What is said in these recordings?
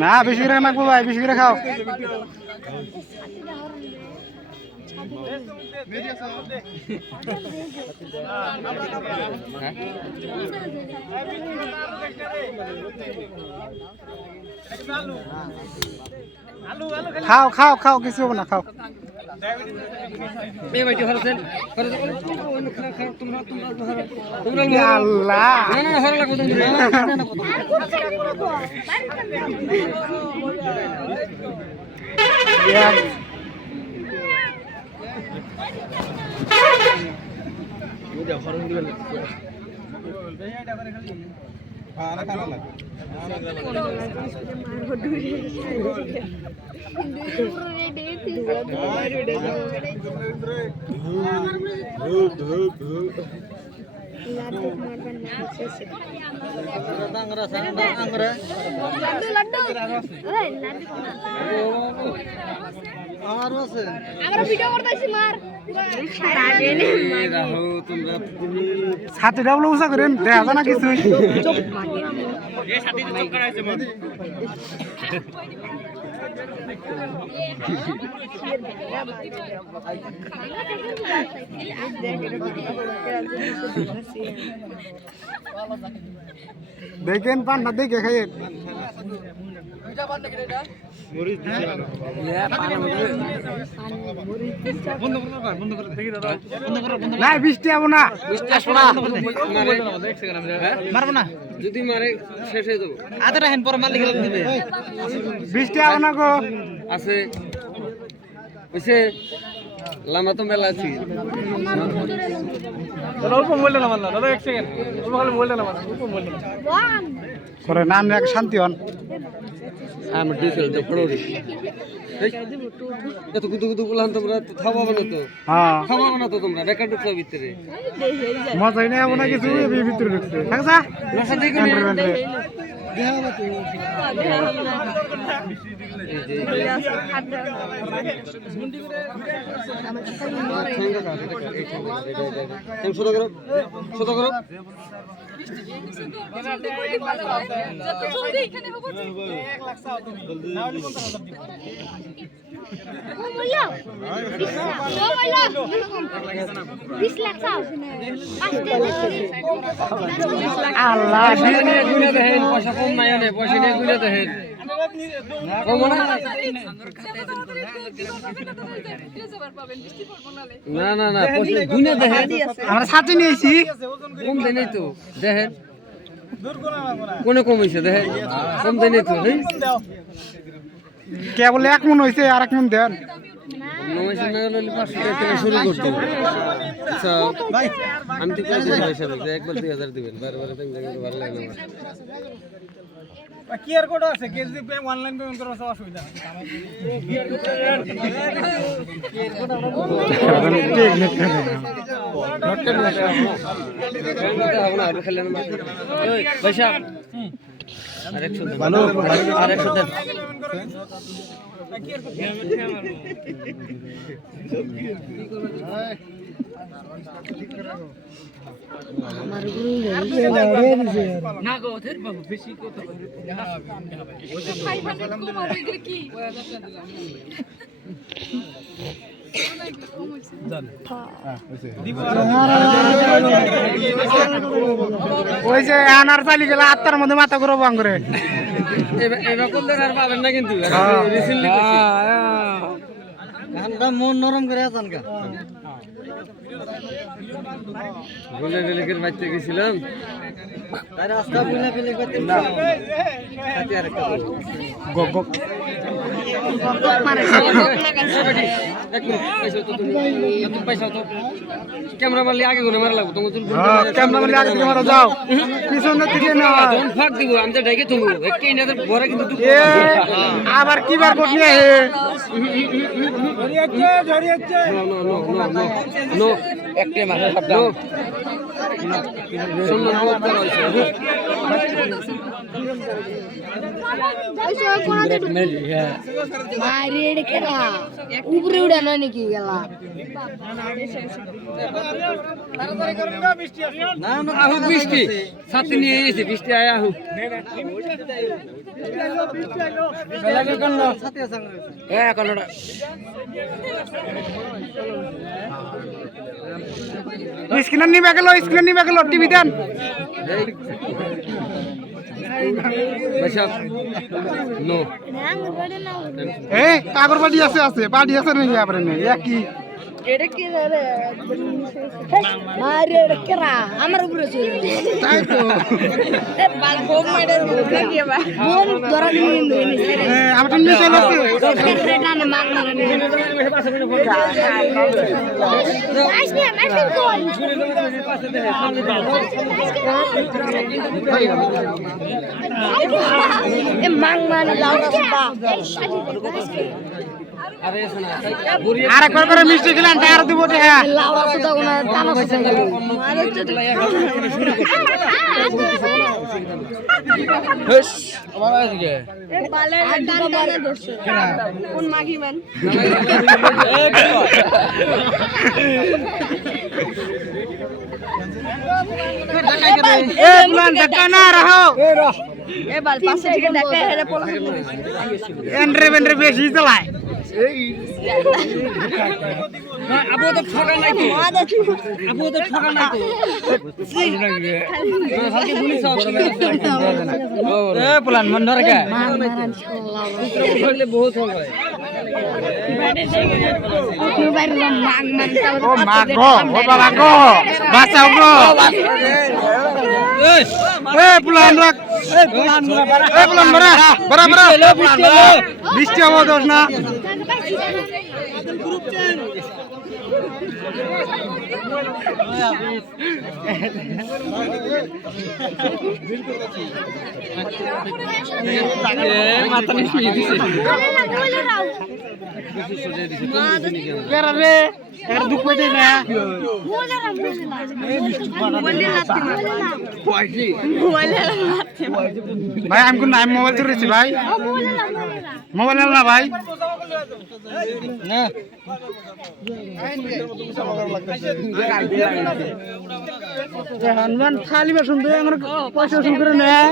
না বেশি করে মাখবো ভাই, বেশি করে খাও। খাও খাও খাও, কিছু হবে না, খাও। ছাতি ডাবল উঁচা করেন, দেখা যায় না কিছু। দেখেন পান না, দেখে খাইয়েন। নাই বৃষ্টি যাবো না, মারবো না, যদি মারে শেষ হয়ে যাবো। আধার হেন পর মালিক দিবে, বৃষ্টি যাবো না গো। আছে বুঝছে লামা তো মেলা আছি। অল্প বললে না মানলা দাদা, 1 সেকেন্ড অল্প খালি বললে না মানলা, অল্প বললে না করে নাম এক শান্তি হন। আমি ডিসেল তো ফড়রি এত কুতু কুতু বললাম, তোমরা খাওয়াবো না তো? হ্যাঁ খাওয়াবো না তো, তোমরা বেকার ঢুকছো ভিতরে, মজাই নেই না কিছু ভিতরে ঢুকছে। থাকছা নশা দেখে আল্লাহ পয়সা কম নাই, পয়সা নিয়ে গুলে দেখেন। না না না গুনে দেখেন, আমরা সাথে নিয়েছি, কম দেয় নাই তো দেখেন, কোনে কম হয়েছে দেখেন, কম দেয় নাই তো। কে বলে 1 মন হয়েছে, আর 1 মন দেন শুরু করতে। আচ্ছা আমি তো একবার 2000 দিবেন, বারে বারে ভালো লাগে না। কিআর কোড আছে, কে যদি অনলাইন পেমেন্ট করার অসুবিধা না গো ধর বাবু বেশি কত কি ওই যে আনার চালি গেলে 8টার মধ্যে মাথা ঘুরো বাং করে এবার কোন আর পাবেন না, কিন্তু রিসেন্টলি মন নরম করে আছেন কা বলে বেলেকের বাইতে গেছিলাম, তাই রাস্তা বলে বেলে করতে না সাথে আরেকটা গক গক মারে পয়সা তো ক্যামেরা মারলে আগে গুনে মারা লাগবে, তোমার ক্যামেরা মারলে আগে থেকে মারা যাও, পিছনে থেকে না যখন ফাঁক দিব আমি তো ডাইকে তুমি একে এনাদের বড় কিন্তু আবার কি বার কোট নিয়ে হে ঝরিয়েছে no no no no no একটা মাথা সাবধান সম্মান বোধ করা হয়েছে উপরে উড়ে নয় নাকি গেলা আহু বৃষ্টি ছাতি নিয়ে এসেছি বৃষ্টি আয় আহু হ্যাঁ কন্নড়া স্ক্রিনে নিবে গেল টিভি দেন নো কাগর বাড়ি আছে বাড়ি আছে নাকি আপনার নেই একই আমার উপরে তাই তো আমার নিয়ে চলে মাং মানে আর একবার করে মিষ্টি খেলেন টায়ার দিব হ্যাঁ ধাক্কা না রাখো এন্ড্রে বেশি চালায় আবু তো ঠকা নাই তো আবু তো ঠকা নাই তো হালকে পুলিশ এ প্লান মন ধরে কে বহুত হয় ও মা গো ও বাবা গো বাঁচাও গো এ প্লান রাখ প্লান বড় বৃষ্টি হবো দোষ না ভাই আমি কোন মোবাইল ধরেছি ভাই মোবাইল না ভাই না হনুমান খালি বেসন দিয়ে আমার পয়সা শুরু করে নেয়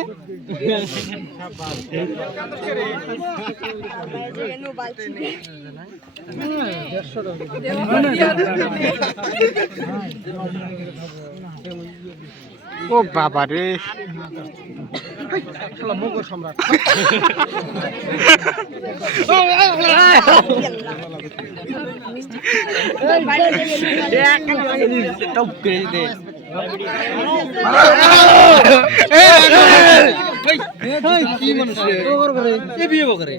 ও বাবা রে মোগল সম্রাট কি মানুষ বিয়ে করে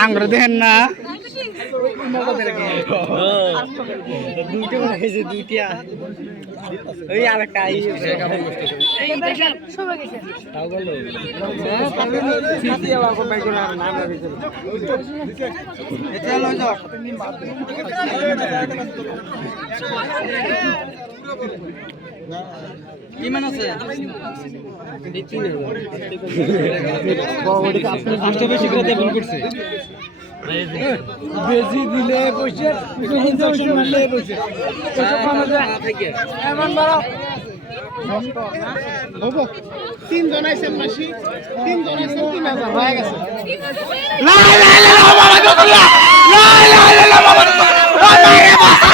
আঙ্গুর দেন না দুইটা ওই আরেকটা কিমান আছে বেশি কথা ভুল করছে বেশি দিলে পয়সা ইনজেকশন মারলে পয়সা তিনজন আইছেন মাসি তিনজন আইছেন 3000 হয়ে গেছে বাবা রে বাবা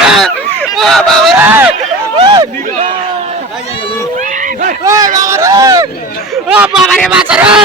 রে